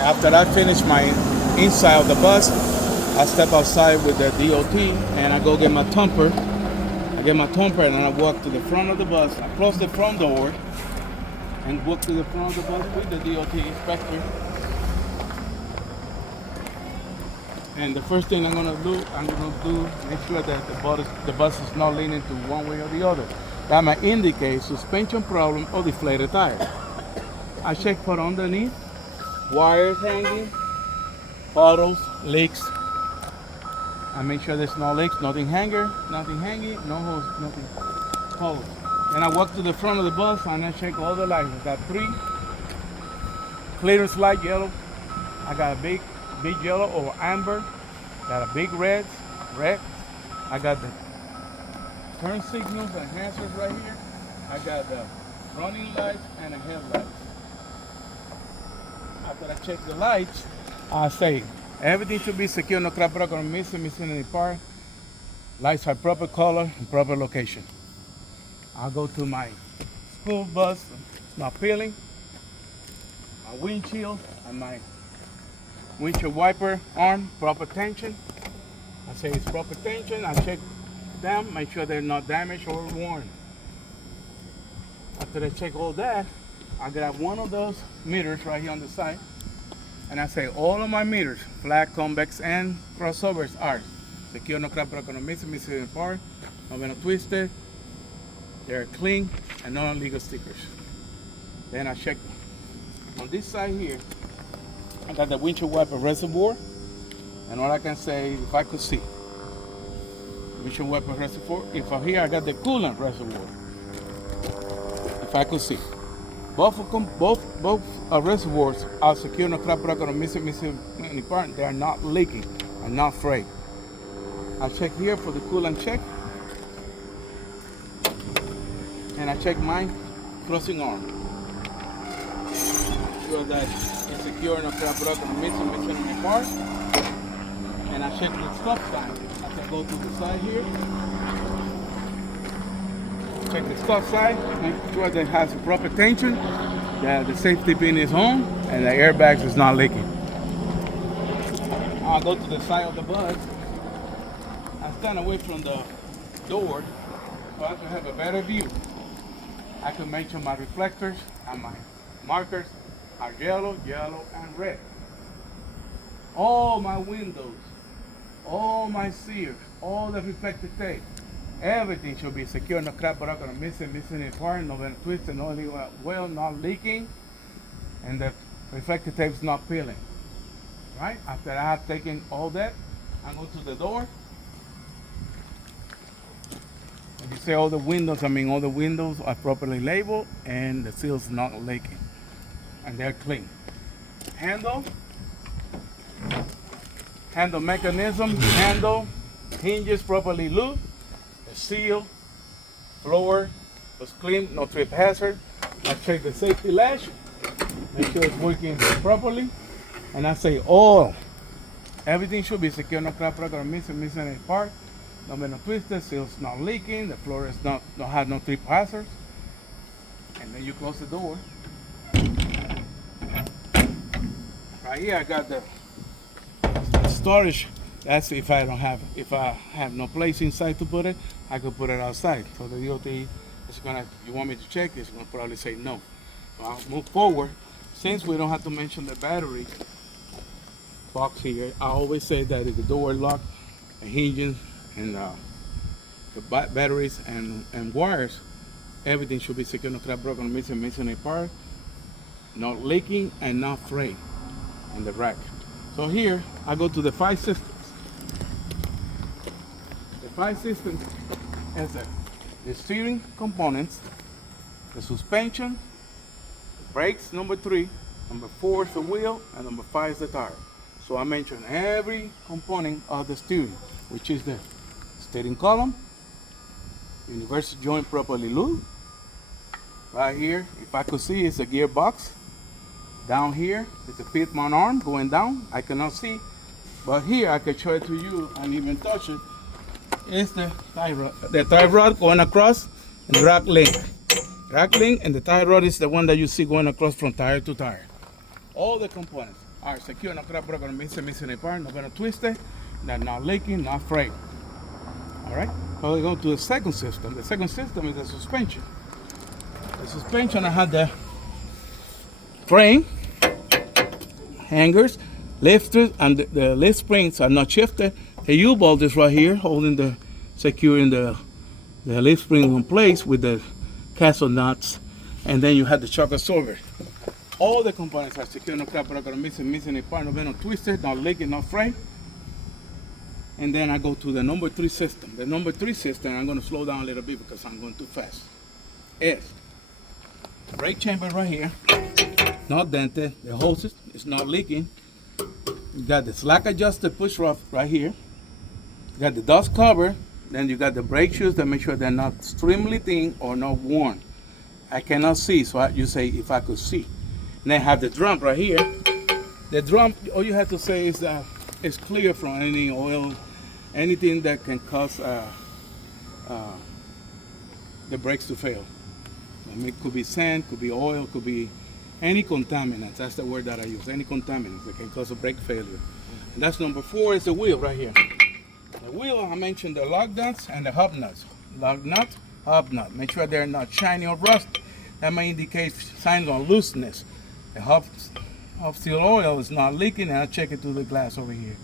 After I finish my inside of the bus, I step outside with the DOT and I go get my thumper. I get my thumper and then I walk to the front of the bus. I close the front door and walk to the front of the bus with the DOT inspector. And the first thing I'm gonna do, make sure that the bus is not leaning to one way or the other. That might indicate suspension problem or deflated tire. I check for underneath, wires hanging, puddles, leaks. I make sure there's no leaks, nothing hanging, no holes, nothing holes. Then I walk to the front of the bus and I check all the lights. I got 3 clearance light yellow. I got a big yellow or amber. Got a big red. I got the turn signals and hazards right here. I got the running lights and the headlights. After I check the lights, I say everything should be secure, no crack, broken, or missing any part. Lights are proper color and proper location. I'll go to my school bus, not peeling, my windshield and my windshield wiper arm, proper tension. I say it's proper tension. I check them, make sure they're not damaged or worn. After I check all that, I grab one of those meters right here on the side, and I say all of my meters, flat, convex, and crossovers are secure, no crack, broken, no missing any part, no been twisted, they're clean, and no illegal stickers. Then I check on this side here. I got the windshield wiper reservoir, and all I can say, if I could see, windshield wiper reservoir. If I here, I got the coolant reservoir. If I could see, both reservoirs are secure, no crack, broken, or missing any part. They are not leaking and not frayed. I check here for the coolant check, and I check my crossing arm. Sure that it's secure, no crack, broken, or missing any part. And I check the stop sign. As I go to the side here, check the stop sign, make sure that it has proper tension, that the safety pin is on, and the airbags is not leaking. I'll go to the side of the bus. I stand away from the door so I can have a better view. I can make sure my reflectors and my markers are yellow, and red. All my windows, all my seals, all the reflective tape, everything should be secure, no crack, broken, or missing any part, no twisted, no well, not leaking, and the reflective tape is not peeling. Right? After I have taken all that, I go to the door. And you say all the windows are properly labeled and the seal's not leaking. And they're clean. Handle mechanism, hinges properly lubed, the seal, floor was clean, no trip hazard. I check the safety latch, make sure it's working properly, and I say everything should be secure, no crack, broken, or missing any part, no been twisted, seal's not leaking, the floor is don't have no trip hazards, and then you close the door. Right here I got the storage. That's if I have no place inside to put it, I could put it outside. So the DOT is gonna, you want me to check, it's gonna probably say no. So I'll move forward. Since we don't have to mention the battery box here, I always say that if the door locked, the hinges and the batteries and wires, everything should be secure, no crack, broken, missing a part, not leaking and not frayed in the rack. So here I go to the 5 systems. The 5 systems is the steering components, the suspension, the brakes, number 3, number 4 is the wheel, and number 5 is the tire. So I mentioned every component of the steering, which is the steering column, universal joint properly lubed. Right here, if I could see, it's a gearbox. Down here is the fifth mount arm going down. I cannot see, but here I can show it to you and even touch it. It's the tie rod. The tie rod going across and rack link. Rack link and the tie rod is the one that you see going across from tire to tire. All the components. are secure, no crap broken, missing a part, no gonna twist it, not leaking, not frayed. All right. So we go to the second system. The second system is the suspension. The suspension, I had the frame, hangers, lifters, and the lift springs are not shifted. The U-bolt is right here, holding securing the lift spring in place with the castle nuts, and then you have the shock absorber. All the components are secure, no crap, but I'm missing a part, no twisted, not leaking, not frayed. And then I go to the number 3 system. The number 3 system, I'm going to slow down a little bit because I'm going too fast. Is brake chamber right here, not dented. The hoses is not leaking. You got the slack adjusted push rod right here. You got the dust cover. Then you got the brake shoes that make sure they're not extremely thin or not worn. I cannot see, so you say if I could see. And then I have the drum right here. The drum, all you have to say is that it's clear from any oil, anything that can cause the brakes to fail. It could be sand, could be oil, could be any contaminants. That's the word that I use. Any contaminants that can cause a brake failure. And that's number 4 is the wheel right here. The wheel, I mentioned the lug nuts and the hub nuts. Lug nut, hub nut. Make sure they're not shiny or rusty. That may indicate signs of looseness. The hub seal oil is not leaking, and I'll check it through the glass over here.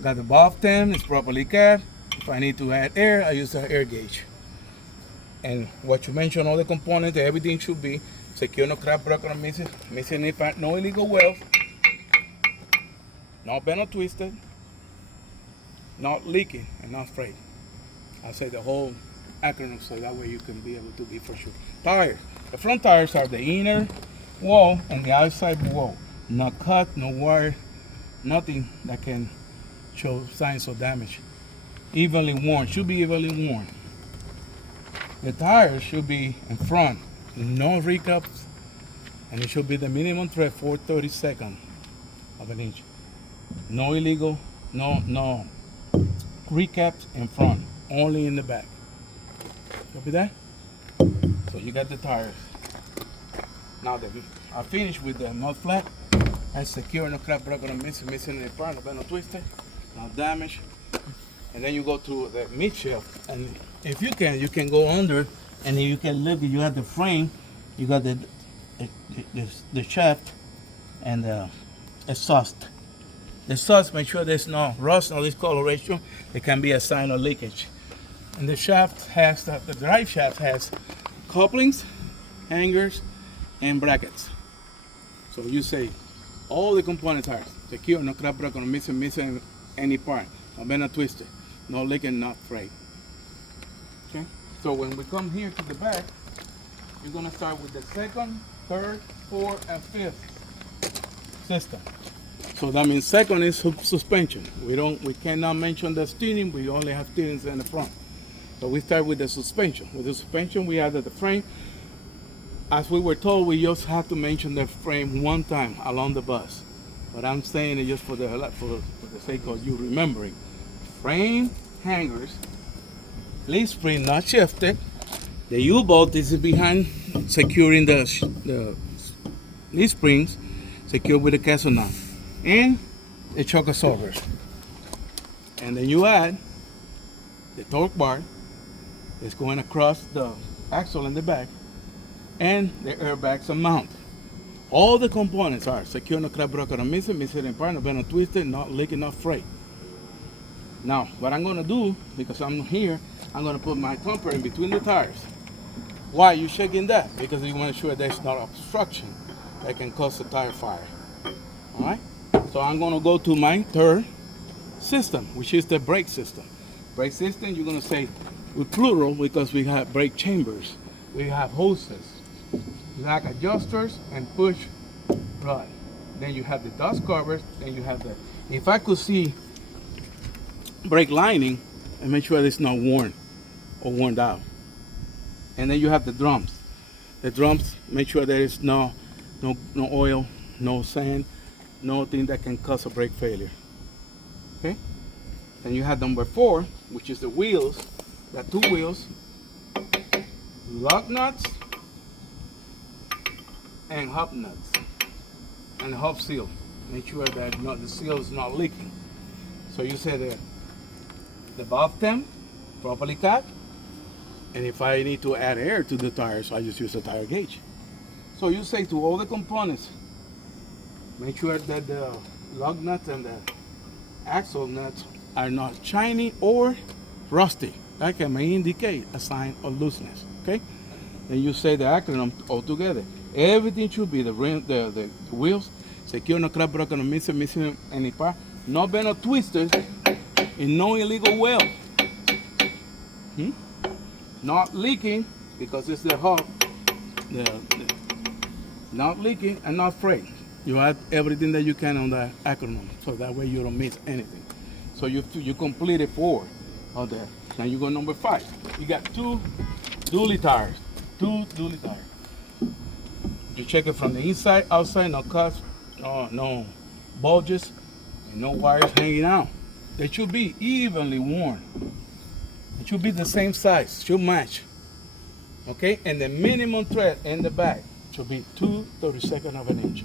Got the valve stem, it's properly capped. If I need to add air, I use the air gauge. And what you mentioned, all the components, everything should be secure, no crack, broken, or missing any part, no illegal welds, not bent or twisted, not leaking, and not frayed. I'll say the whole acronym so that way you can be able to be for sure. Tires. The front tires are the inner wall and the outside wall. Not cut, no wire, nothing that can show signs of damage. Evenly worn, should be evenly worn. The tires should be in front, no recaps, and it should be the minimum tread 4/32 of an inch. No illegal, no recaps in front, only in the back. Copy that? So you got the tires. Now that I finished with the mud flat, and secure, no crack, broken, or missing a part, no bend or twisted, no damage. And then you go to the midshift, and if you can go under, and you can look. You have the frame, you got the shaft, and the exhaust. The exhaust, make sure there's no rust, no discoloration. There can be a sign of leakage. And the shaft has the drive shaft has couplings, hangers, and brackets. So you say all the components are secure, no crack, broken, or missing any part, no bend or twisted, no leaking, not frayed. Okay. So when we come here to the back, you're gonna start with the second, third, fourth, and fifth system. So that means second is suspension. We cannot mention the steering. We only have steering in the front. So we start with the suspension. With the suspension, we added the frame. As we were told, we just have to mention the frame one time along the bus. But I'm saying it just for the sake of you remembering. Frame, hangers, leaf spring not shifted. The U-bolt is behind, securing the leaf springs, secured with the castle nut, and the shock absorbers. And then you add the torque bar that's going across the axle in the back, and the airbags and mount. All the components are secure, no crack, broken, or missing in part, no bend or twisted, not leaking, not frayed. Now, what I'm gonna do, because I'm here, I'm gonna put my thumper in between the tires. Why are you shaking that? Because you want to ensure there's not obstruction that can cause a tire fire. All right? So I'm gonna go to my third system, which is the brake system. Brake system, you're gonna say with plural because we have brake chambers, we have hoses, slack adjusters, and push rod. Then you have the dust covers. Then you have the. If I could see brake lining, and make sure it's not worn or worn out. And then you have the drums. The drums, make sure there is no oil, no sand, nothing that can cause a brake failure. Okay? Then you have number 4, which is the wheels. Got 2 wheels, lug nuts, and hub nuts, and hub seal. Make sure that the seal is not leaking. So you say the valve stem properly capped. And if I need to add air to the tires, I just use a tire gauge. So you say to all the components, make sure that the lug nuts and the axle nuts are not shiny or rusty. That can may indicate a sign of looseness. Okay? Then you say the acronym all together. Everything should be the rim, the wheels, secure, no crack, broken, no missing any part, no bend or twisted, and no illegal weld. Not leaking because it's the hub. Not leaking and not frayed. You add everything that you can on the acronym, so that way you don't miss anything. So you completed 4 of that. Now you go number 5. You got 2 dually tires. 2 dually tires. You check it from the inside, outside, no cuts, no bulges, and no wires hanging out. They should be evenly worn. It should be the same size, should match. Okay, and the minimum thread in the back should be 2/32 of an inch.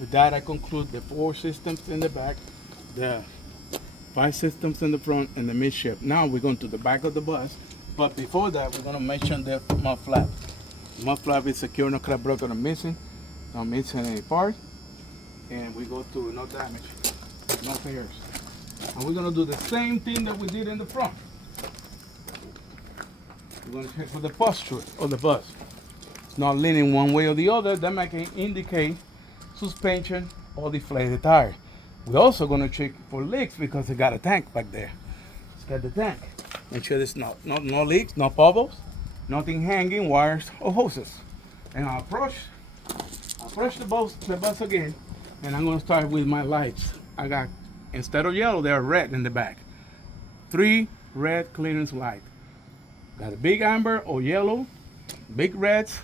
With that, I conclude the 4 systems in the back, the 5 systems in the front, and the midship. Now we're going to the back of the bus, but before that, we're going to mention the mud flap. The mud flap is secure, no crack, broken, or missing, not missing any part. And we go to no damage, no tears. And we're going to do the same thing that we did in the front. We're going to check for the posture of the bus. It's not leaning one way or the other. That might indicate suspension or deflated tire. We're also going to check for leaks because it got a tank back there. It's got the tank. Make sure there's no leaks, no bubbles, nothing hanging, wires or hoses. And I'll approach the bus again, and I'm going to start with my lights. I got, instead of yellow, they're red in the back. 3 red clearance lights. Got a big amber or yellow, big reds,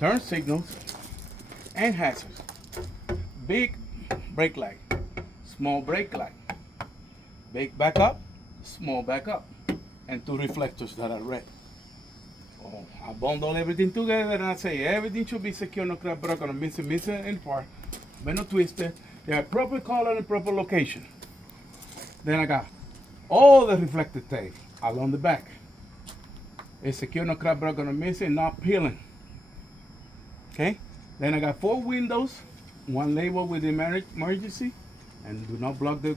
turn signals, and hazards. Big brake light, small brake light, big backup, small backup, and 2 reflectors that are red. Oh, I bundle everything together and I say everything should be secure, no crack, broken, or missing any part, but no twisted. They are proper color and proper location. Then I got all the reflective tape along the back. It's secure, no crack, broken, or missing, not peeling. Okay? Then I got 4 windows, 1 label with emergency, and do not block the.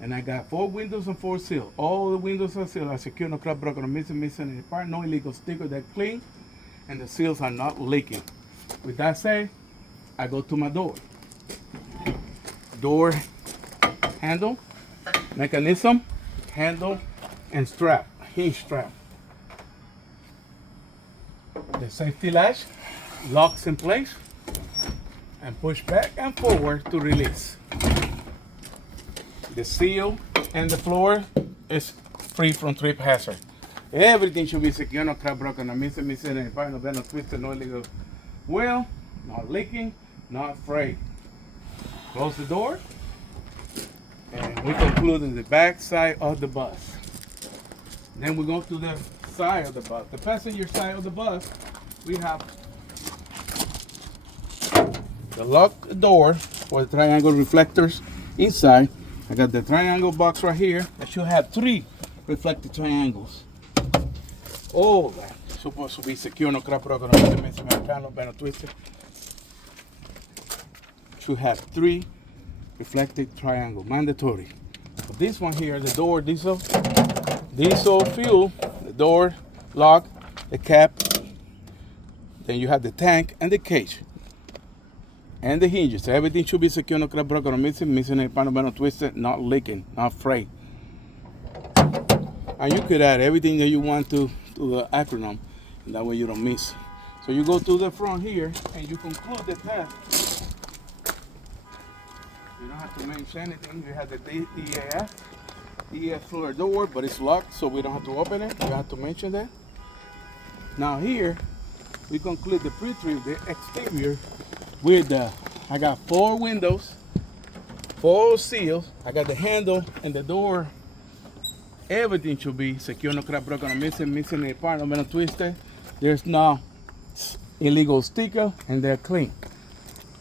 And I got 4 windows and 4 seals. All the windows are sealed, are secure, no crack, broken, or missing any part, no illegal sticker, they're clean, and the seals are not leaking. With that said, I go to my door. Door handle, mechanism, handle, and strap, hinge strap. The safety latch locks in place and push back and forward to release. The seal and the floor is free from trip hazard. Everything should be secure, no crack, broken, no missing any part, no bend, no twisted, no illegal wheel, not leaking, not frayed. Close the door, and we conclude in the back side of the bus. Then we go to the side of the bus. The passenger side of the bus, we have the locked door for the triangle reflectors inside. I got the triangle box right here. I should have 3 reflective triangles. All that supposed to be secure, no crack, broken, no missing, no bend, no twisted. Should have 3 reflective triangle, mandatory. But this one here, the door, diesel fuel, the door, lock, the cap. Then you have the tank and the cage and the hinges. Everything should be secure, no crack, broken, or missing a panel, no twisted, not leaking, not frayed. And you could add everything that you want to the acronym, and that way you don't miss. So you go to the front here and you conclude the test. You don't have to mention anything. You have the EAF floor door, but it's locked, so we don't have to open it. You have to mention that. Now here, we conclude the pre-trip, the exterior, with I got 4 windows, 4 seals. I got the handle and the door. Everything should be secure, no crack, broken, or missing a part, no twisted. There's no illegal sticker, and they're clean.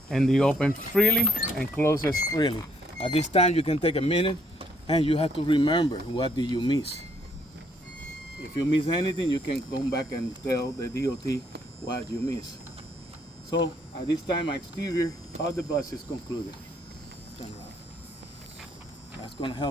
and they open freely and closes freely. At this time, you can take a minute and you have to remember what did you miss. If you miss anything, you can come back and tell the DOT what you missed. So at this time, my exterior of the bus is concluded. That's going to help.